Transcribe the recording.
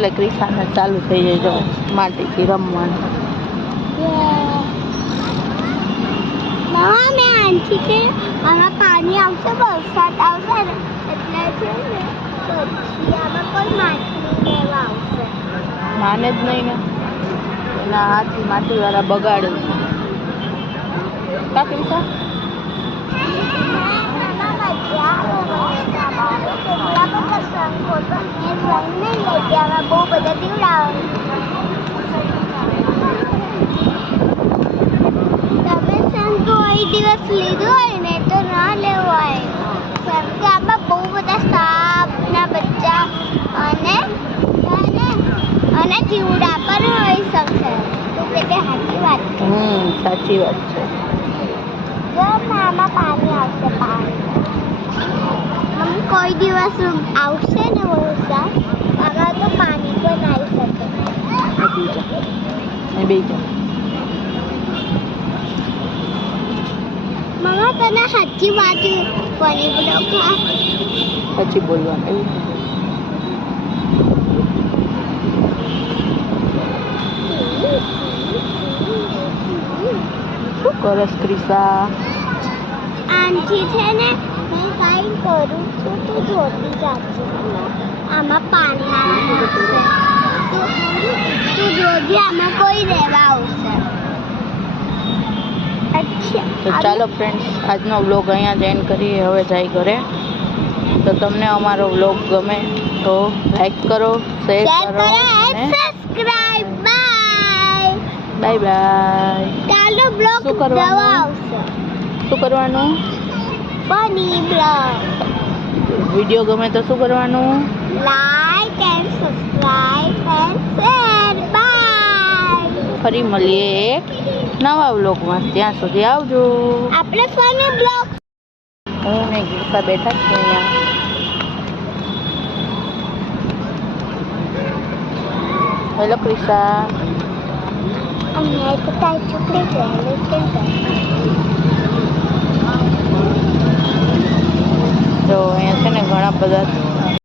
એટલે ક્રિશાને ચાલુ થઈ જાય જો માટીથી રમવાનું. મેં આનથી કે આમાં પાણી આવશે, વરસાદ આવશે ને એટલે છે ને પછી આમાં કોઈ માટી લેવા આવશે. માને જ નહીં ને એના હાથથી માટીવાળા બગાડે છે. કા ક્રિશા? બહુ બધા દીવડાવે. તમે સંગ કોઈ દિવસ લીધો હોય ને તો ના લેવો હોય, કેમ કે આમાં બહુ બધા સાપના બચ્ચા અને જીવડા પણ હોઈ શકે. તો તે સાચી વાત છે. સાચી વાત છે. જો આમાં પાણી આવશે, પાણી મમ્મી કોઈ દિવસ આવશે ને વરસાદ આમાં તો પાણી પણ આવી શકે. બીજા મમ્મા તને સાચી વાત ફરી બ્લોગ પછી બોલવાનું. શું કરસ ક્રિશા? આનથી છે ને હું કાંઈ કરું છું તો જોતી જાજે. આમાં પાણી આવશે તું જોજે, આમાં કોઈ રહેવા આવશે. તો ચાલો ફ્રેન્ડ્સ, આજનો વ્લોગ અહીંયા જ એન્ડ કરીએ. હવે જાય ઘરે. તો તમને અમારો વ્લોગ ગમે તો લાઈક કરો, શેર કરો અને સબસ્ક્રાઇબ. Bye bye. ચાલો બ્લોગ શું કરવાનું? આવશે. શું કરવાનું? Funny blog. વિડીયો ગમે તો શું કરવાનું? Like and subscribe and share. Bye. ફરી મળીએ એક નવા વ્લોગમાં. ત્યાં સુધી આવજો. આપણે ફની બ્લોગ. હું ને ક્રિશા બેઠા છીએ અહીંયા. હેલો ક્રિશા. અમે તો તારી છોકરી જોયેલી કેમ તો અહીંયા છે ને ઘણા બધા